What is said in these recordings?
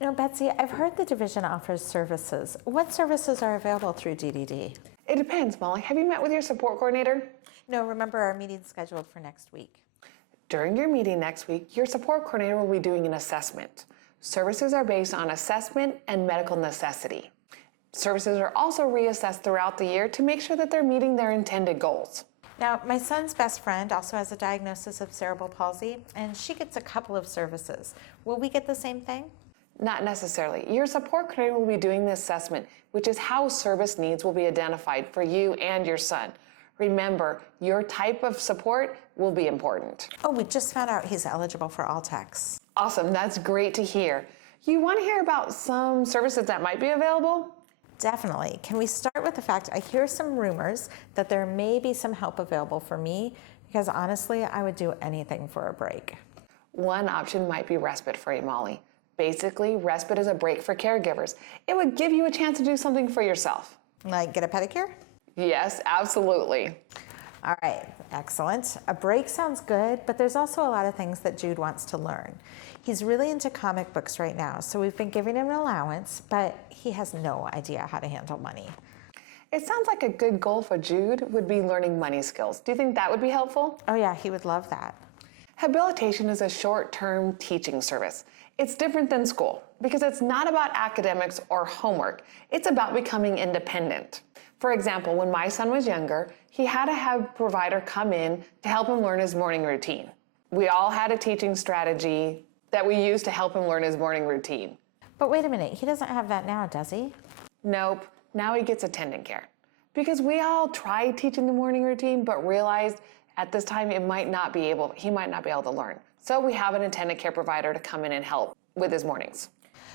Betsy, I've heard the division offers services. What services are available through DDD? It depends, Molly. Have you met with your support coordinator? No, remember our meeting's scheduled for next week. During your meeting next week, your support coordinator will be doing an assessment. Services are based on assessment and medical necessity. Services are also reassessed throughout the year to make sure that they're meeting their intended goals. Now, my son's best friend also has a diagnosis of cerebral palsy, and she gets a couple of services. Will we get the same thing? Not necessarily. Your support coordinator will be doing the assessment, which is how service needs will be identified for you and your son. Remember, your type of support will be important. Oh, we just found out he's eligible for all techs. Awesome, that's great to hear. You want to hear about some services that might be available? Definitely. Can we start with the fact I hear some rumors that there may be some help available for me, because honestly, I would do anything for a break. One option might be respite for you, Molly. Basically, respite is a break for caregivers. It would give you a chance to do something for yourself. Like get a pedicure? Yes, absolutely. All right, excellent. A break sounds good, but there's also a lot of things that Jude wants to learn. He's really into comic books right now, so we've been giving him an allowance, but he has no idea how to handle money. It sounds like a good goal for Jude would be learning money skills. Do you think that would be helpful? Oh yeah, he would love that. Habilitation is a short-term teaching service. It's different than school because it's not about academics or homework. It's about becoming independent. For example, when my son was younger, he had to have a provider come in to help him learn his morning routine. We all had a teaching strategy that we used to help him learn his morning routine. But wait a minute, he doesn't have that now, does he? Nope, now he gets attendant care. Because we all tried teaching the morning routine, but realized at this time he might not be able to learn. So we have an attendant care provider to come in and help with his mornings.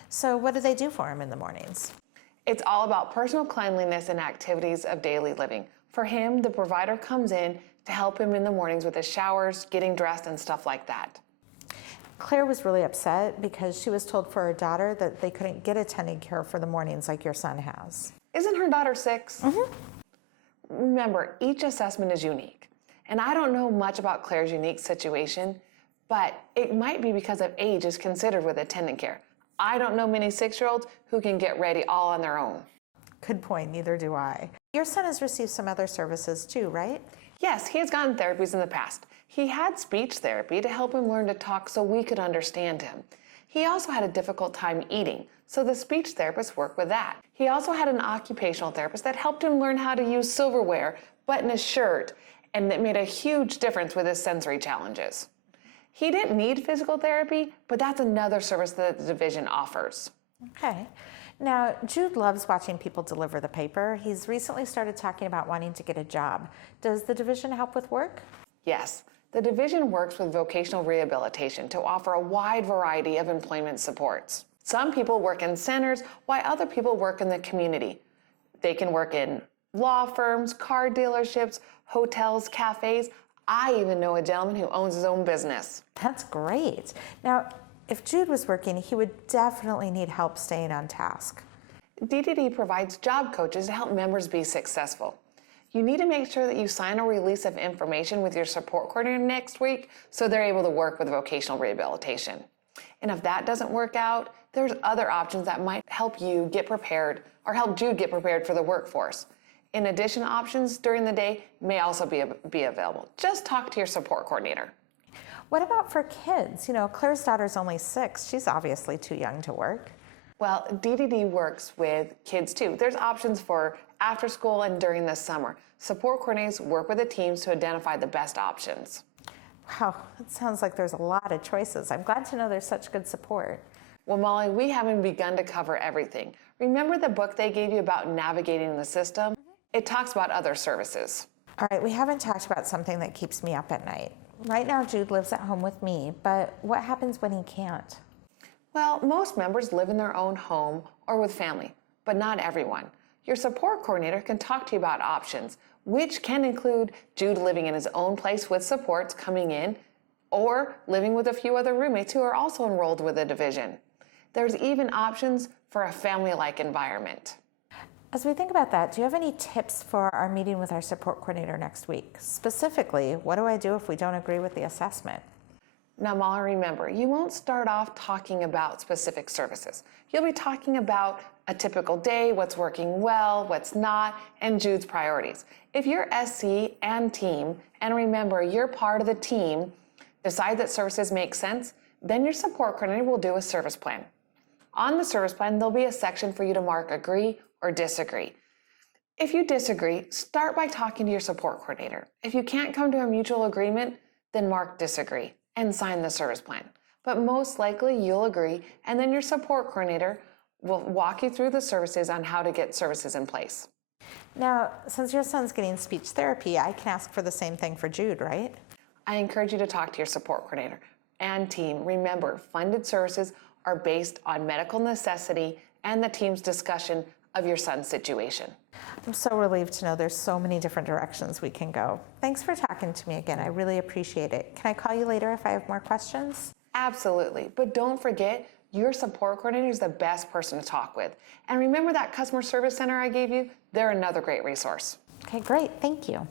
So what do they do for him in the mornings? It's all about personal cleanliness and activities of daily living. For him, the provider comes in to help him in the mornings with his showers, getting dressed, and stuff like that. Claire was really upset because she was told for her daughter that they couldn't get attendant care for the mornings like your son has. Isn't her daughter 6? Mm-hmm. Remember, each assessment is unique. And I don't know much about Claire's unique situation, but it might be because of age is considered with attendant care. I don't know many 6-year-olds who can get ready all on their own. Good point, neither do I. Your son has received some other services too, right? Yes, he has gotten therapies in the past. He had speech therapy to help him learn to talk so we could understand him. He also had a difficult time eating, so the speech therapist worked with that. He also had an occupational therapist that helped him learn how to use silverware, button his shirt, and it made a huge difference with his sensory challenges. He didn't need physical therapy, but that's another service that the division offers. Okay. Now, Jude loves watching people deliver the paper. He's recently started talking about wanting to get a job. Does the division help with work? Yes, the division works with vocational rehabilitation to offer a wide variety of employment supports. Some people work in centers, while other people work in the community. They can work in law firms, car dealerships, hotels, cafes. I even know a gentleman who owns his own business. That's great. Now, if Jude was working, he would definitely need help staying on task. DDD provides job coaches to help members be successful. You need to make sure that you sign a release of information with your support coordinator next week so they're able to work with vocational rehabilitation. And if that doesn't work out, there's other options that might help you get prepared or help Jude get prepared for the workforce. In addition, options during the day may also be available. Just talk to your support coordinator. What about for kids? Claire's daughter's only 6. She's obviously too young to work. Well, DDD works with kids too. There's options for after school and during the summer. Support coordinators work with the teams to identify the best options. Wow, it sounds like there's a lot of choices. I'm glad to know there's such good support. Well, Molly, we haven't begun to cover everything. Remember the book they gave you about navigating the system? It talks about other services. All right, we haven't talked about something that keeps me up at night. Right now, Jude lives at home with me, but what happens when he can't? Well, most members live in their own home or with family, but not everyone. Your support coordinator can talk to you about options, which can include Jude living in his own place with supports coming in, or living with a few other roommates who are also enrolled with the division. There's even options for a family-like environment. As we think about that, do you have any tips for our meeting with our support coordinator next week? Specifically, what do I do if we don't agree with the assessment? Now, Molly, remember, you won't start off talking about specific services. You'll be talking about a typical day, what's working well, what's not, and Jude's priorities. If your SC and team, and remember, you're part of the team, decide that services make sense, then your support coordinator will do a service plan. On the service plan, there'll be a section for you to mark agree or disagree. If you disagree, start by talking to your support coordinator. If you can't come to a mutual agreement, then mark disagree and sign the service plan. But most likely you'll agree, and then your support coordinator will walk you through the services on how to get services in place. Now, since your son's getting speech therapy, I can ask for the same thing for Jude, right? I encourage you to talk to your support coordinator and team. Remember, funded services are based on medical necessity and the team's discussion of your son's situation. I'm so relieved to know there's so many different directions we can go. Thanks for talking to me again. I really appreciate it. Can I call you later if I have more questions? Absolutely. But don't forget, your support coordinator is the best person to talk with. And remember that customer service center I gave you? They're another great resource. Okay, great. Thank you.